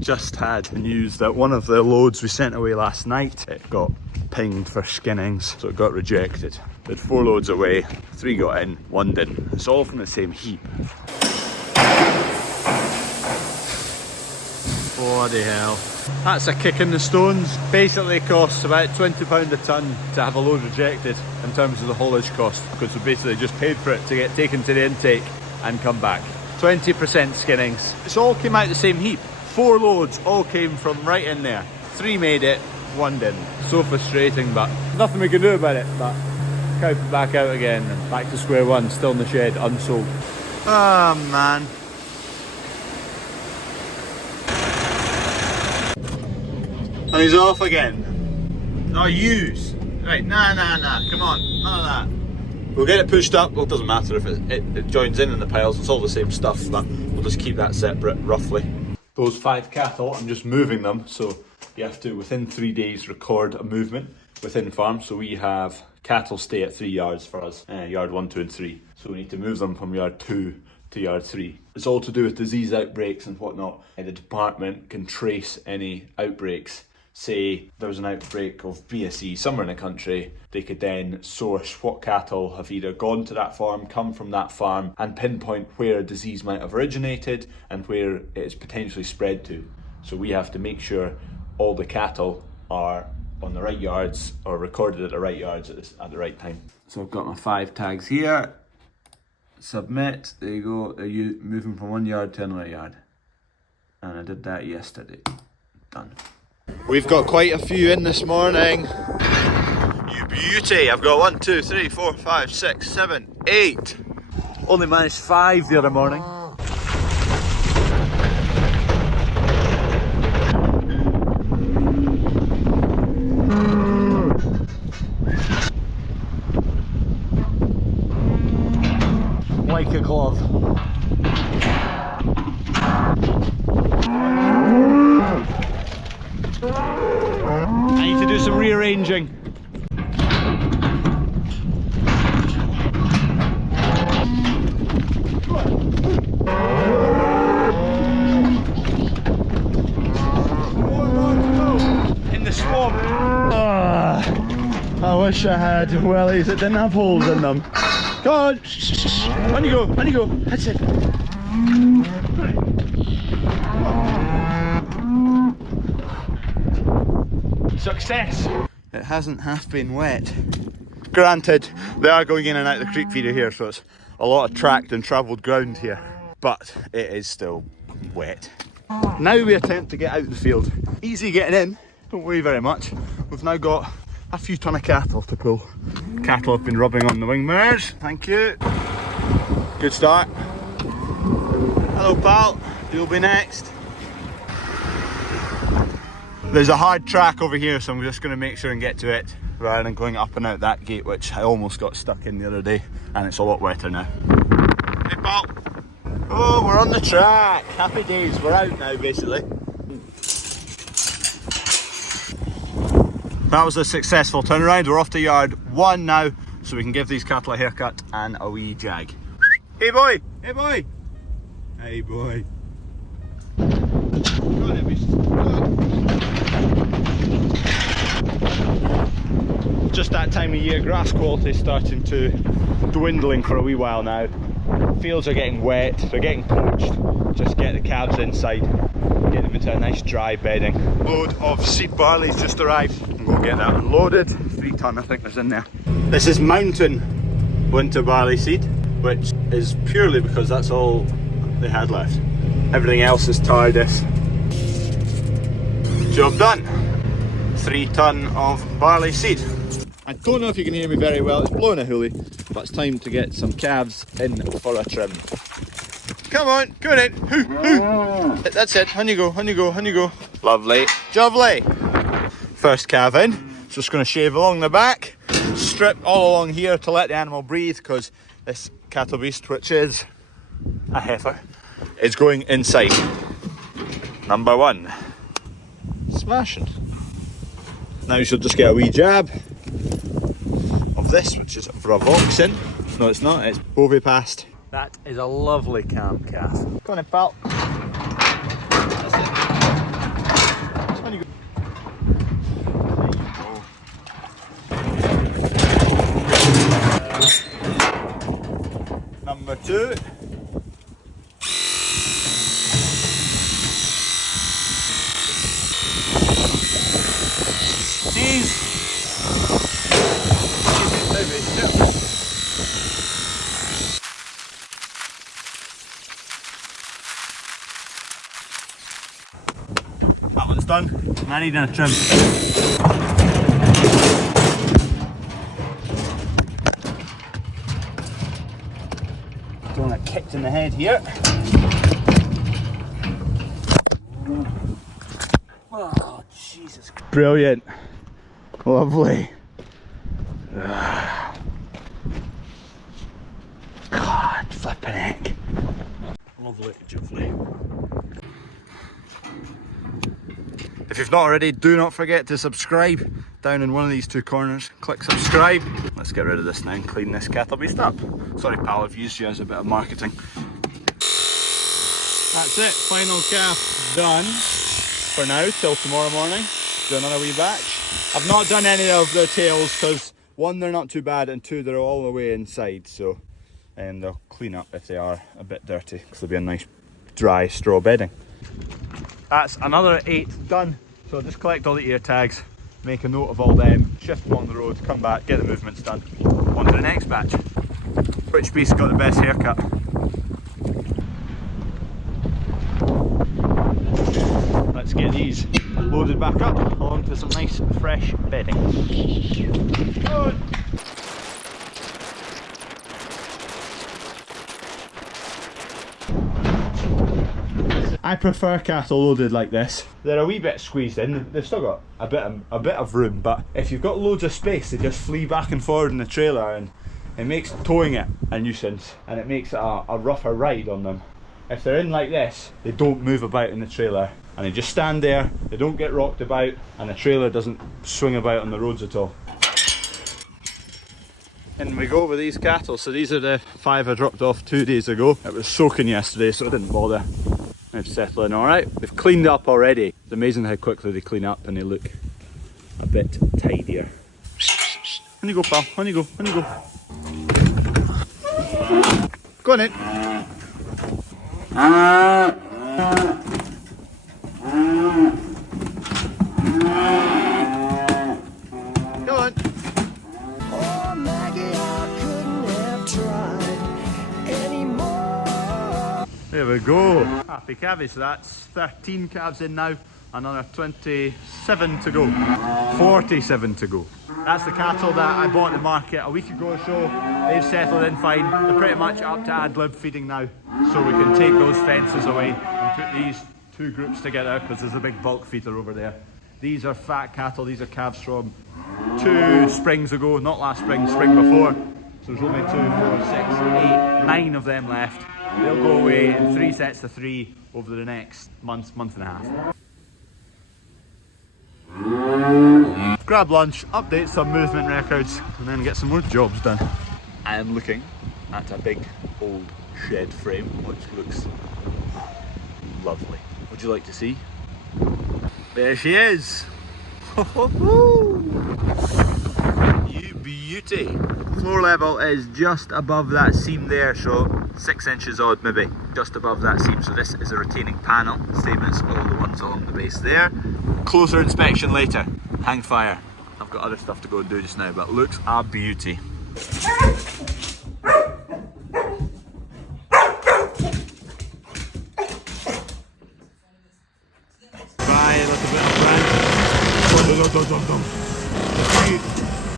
just had news that one of the loads we sent away last night, it got pinged for skinnings, so it got rejected. We had 4 loads away, 3 got in, 1 didn't. It's all from the same heap. Bloody hell. That's a kick in the stones. Basically costs about £20 a tonne to have a load rejected in terms of the haulage cost, because we basically just paid for it to get taken to the intake and come back. 20% skinnings. It's all came out the same heap. 4 loads all came from right in there. 3 made it, 1 didn't. So frustrating, but nothing we can do about it. But count it back out again and back to square one, still in the shed, unsold. Ah, man. And he's off again. Oh, use. Right, nah, come on, none of that. We'll get it pushed up. Well, it doesn't matter if it joins in the piles, it's all the same stuff, but we'll just keep that separate, roughly. Those 5 cattle, I'm just moving them, so you have to, within 3 days, record a movement within farm. So we have cattle stay at 3 yards for us, yard 1, 2 and 3. So we need to move them from yard 2 to yard 3. It's all to do with disease outbreaks and whatnot. The department can trace any outbreaks. Say there was an outbreak of BSE somewhere in the country, they could then source what cattle have either gone to that farm, come from that farm, and pinpoint where a disease might have originated and where it is potentially spread to. So we have to make sure all the cattle are on the right yards or recorded at the right yards at the right time. So I've got my 5 tags here. Submit, there you go. Are you moving from 1 yard to another yard? And I did that yesterday. Done. We've got quite a few in this morning. You beauty. I've got 1, 2, 3, 4, 5, 6, 7, 8. Only managed 5 the other morning. Like a glove. I need to do some rearranging. In the swamp. I wish I had wellies that didn't have holes in them. Come on! On you go, on you go. That's it. Success! It hasn't half been wet. Granted, they are going in and out the creek feeder here, so it's a lot of tracked and travelled ground here. But it is still wet. Now we attempt to get out the field. Easy getting in, don't worry very much. We've now got a few ton of cattle to pull. Cattle have been rubbing on the wing mirrors. Thank you. Good start. Hello pal, you'll be next. There's a hard track over here, so I'm just going to make sure and get to it rather than going up and out that gate, which I almost got stuck in the other day, and it's a lot wetter now. Hey pal. Oh, we're on the track. Happy days. We're out now basically. That was a successful turnaround. We're off to yard 1 now, so we can give these cattle a haircut and a wee jag. Hey boy! Hey boy! Hey boy! Go on, just that time of year, grass quality is starting to dwindling for a wee while now. Fields are getting wet, they're getting poached. Just get the calves inside, get them into a nice dry bedding. Load of seed barley's just arrived. We'll get that unloaded. 3 tonne I think was in there. This is mountain winter barley seed, which is purely because that's all they had left. Everything else is TARDIS. Job done. 3 tonne of barley seed. I don't know if you can hear me very well, it's blowing a hoolie, but it's time to get some calves in for a trim. Come on, go in. Hoo, hoo. That's it, on you go, on you go, on you go. Lovely, lovely. First calf in, just going to shave along the back, strip all along here to let the animal breathe, because this cattle beast, which is a heifer, is going inside. Number 1. Smashing. Now she'll just get a wee jab of this, which is Bravoxin. No, it's not, it's Bovipast. That is a lovely calf. Come on in, pal. That's it. 2. Cheese. That one's done. I need a trim. Don't want to kicked in the head here. Oh, Jesus. Brilliant. Lovely. God, flipping heck. Lovely, lovely. If you've not already, do not forget to subscribe. Down in one of these 2 corners, click subscribe. Let's get rid of this now and clean this kettle beast up. Sorry pal, I've used you as a bit of marketing. That's it, final calf done. For now, till tomorrow morning. Do another wee batch. I've not done any of the tails because 1, they're not too bad, and 2, they're all the way inside, so they'll clean up if they are a bit dirty because there'll be a nice dry straw bedding. That's another 8 done. So just collect all the ear tags, make a note of all them, shift along the road, come back, get the movements done. On to the next batch. Which beast got the best haircut? Let's get these loaded back up onto some nice fresh bedding. Good. I prefer cattle loaded like this. They're a wee bit squeezed in. They've still got a bit of room, but if you've got loads of space, they just flee back and forward in the trailer, and it makes towing it a nuisance, and it makes it a rougher ride on them. If they're in like this, they don't move about in the trailer, and they just stand there. They don't get rocked about, and the trailer doesn't swing about on the roads at all. And we go with these cattle. So these are the 5 I dropped off 2 days ago. It was soaking yesterday, so I didn't bother. They've settled in all right. They've cleaned up already. It's amazing how quickly they clean up and they look a bit tidier. On you go, pal. On you go. On you go. Go on in. Go on. Oh, Maggie, I couldn't have tried anymore. There we go. Happy calves. So that's 13 calves in now. Another 27 to go. 47 to go. That's the cattle that I bought in the market a week ago or so. They've settled in fine. They're pretty much up to ad lib feeding now. So we can take those fences away and put these 2 groups together because there's a big bulk feeder over there. These are fat cattle. These are calves from 2 springs ago. Not last spring, spring before. So there's only 2, 4, 6, 8, 9 of them left. They'll go away in 3 sets of 3 over the next month and a half. Grab lunch, update some movement records, and then get some more jobs done. I am looking at a big old shed frame which looks lovely. Would you like to see? There she is! You beauty! Floor level is just above that seam there, so 6 inches odd maybe, just above that seam. So this is a retaining panel, same as all the ones along the base there. Closer inspection later. Hang fire. I've got other stuff to go and do just now, but looks a beauty. Bye, a little bit of brand.